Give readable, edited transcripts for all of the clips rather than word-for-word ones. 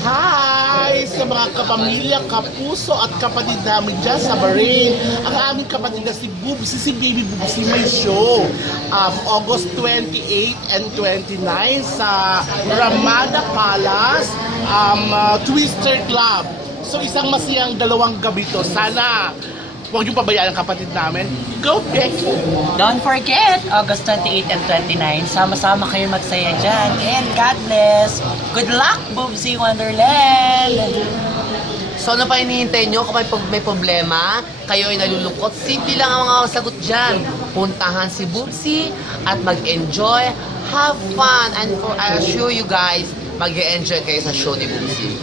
Hi! Sa mga kapamilya, kapuso at kapatid namin dyan sa Bahrain. Ang aming kapatid na si Bubsy, si Baby Bubsy, may show. August 28 and 29 sa Ramada Palace, Twister Club. So isang masiyang dalawang gabi to. Sana huwag niyo pabayaan ang kapatid namin. Go, Becky! Don't forget, August 28 and 29, sama-sama kayo magsaya dyan. And God bless! Good luck, Boobsy Wonderland! So ano pa hinihintay nyo kung may problema, kayo ay nalulungkot, simple lang ang mga sagot dyan. Puntahan si Boobsy at mag-enjoy, have fun, and I assure you guys, mag-enjoy kayo sa show ni Boobsy.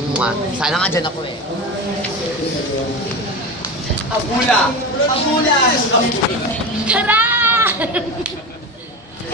Sana nga dyan ako eh. Abula! Abula! Tara!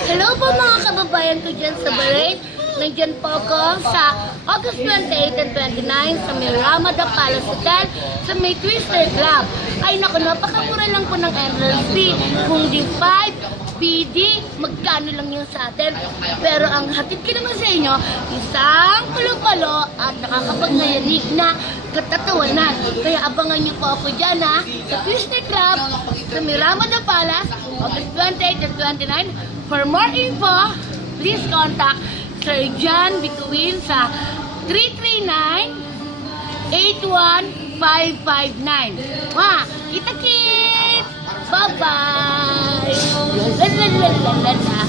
Hello po mga kababayan ko dyan sa Bahrain. Nandyan po ako sa August 28 and 29 sa may Ramada Palace Hotel sa may Twister Club. Ay naku, napakamura lang po ng entrance fee. Kung di 5 PD, magkano lang yun sa atin. Pero ang hatid ko naman sa inyo, isang palo-palo at nakakapagnayanig na katatawanan. Kaya abangan niyo po ako dyan ha, sa Twister Club, sa Ramada Palace, August 28 and 29. For more info, please contact Sir John Bituin sa 339-81559. Kita-kits! Bye-bye! La la la la la la.